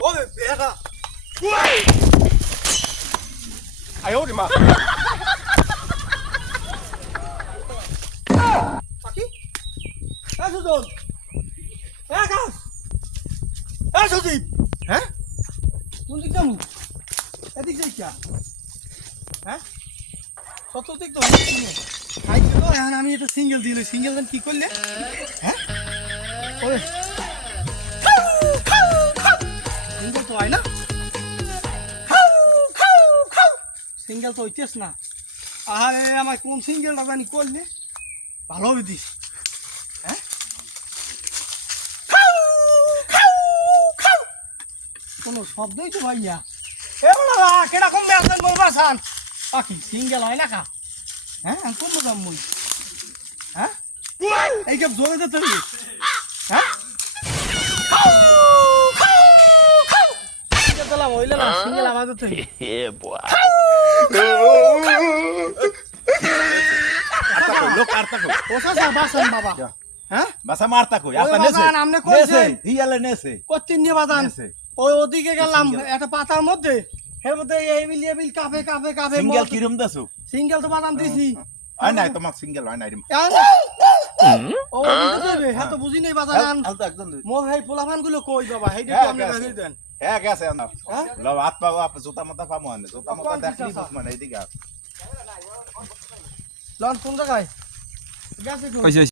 ওরে বেটা আয় ওরে মা পাখি সুজন আকাশ সুদীপ হ্যাঁ কোন দিক যাবো এদিক যাই কিয়া হ্যাঁ কত দিক তো খাইছে তো এখন আমি এটা সিঙ্গেল দিল সিঙ্গেল দেন কি করলে হ্যাঁ ওরে সিঙ্গেল তো হয় না সিঙ্গেল তো হইতেস না আরে আমার কোন সিঙ্গেলটা জানি করলে ভালো হবে দিস হ্যাঁ কোনো শব্দই তো ভাইয়া এ বলা কেডা কম বেতন বলবা সান পাখি সিঙ্গেল হয় না কা হ্যাঁ আমি কোন দাম মই হ্যাঁ এই যে জোরে দিতে হবে হ্যাঁ সিঙ্গেল দিলাম হইলে না সিঙ্গেল আমাদের তো লোক আরতা কই ওসা সা বাসন বাবা হ্যাঁ বাসা মারতা কই ওই আতা বাজান আমনে কইছেন হিয়ালে নেছে কতদিন নিয়ে বাজান ওই ওদিকে গেলাম একটা পাতার মধ্যে এর মধ্যে এই বিল কাফে কাফে কাফে সিঙ্গেল কিরম দাসু সিঙ্গেল তো বাদাম দিছি আয় নাই তোমাক সিঙ্গেল হয় নাই রে ও দিতে দেবে হ্যাঁ তো বুঝি নাই বাজান আলতা একদম মোর ভাই পোলাপান গুলো কই বাবা হেইটা তো আপনি রাখি দেন হ্যাঁ গেছে না হ্যাঁ লও হাত পাবো আপ জুতা মাথা পাবো না জুতা মাথা দেখলি বুঝমান এইদিকে লন কোন জায়গায় গেছে কইছে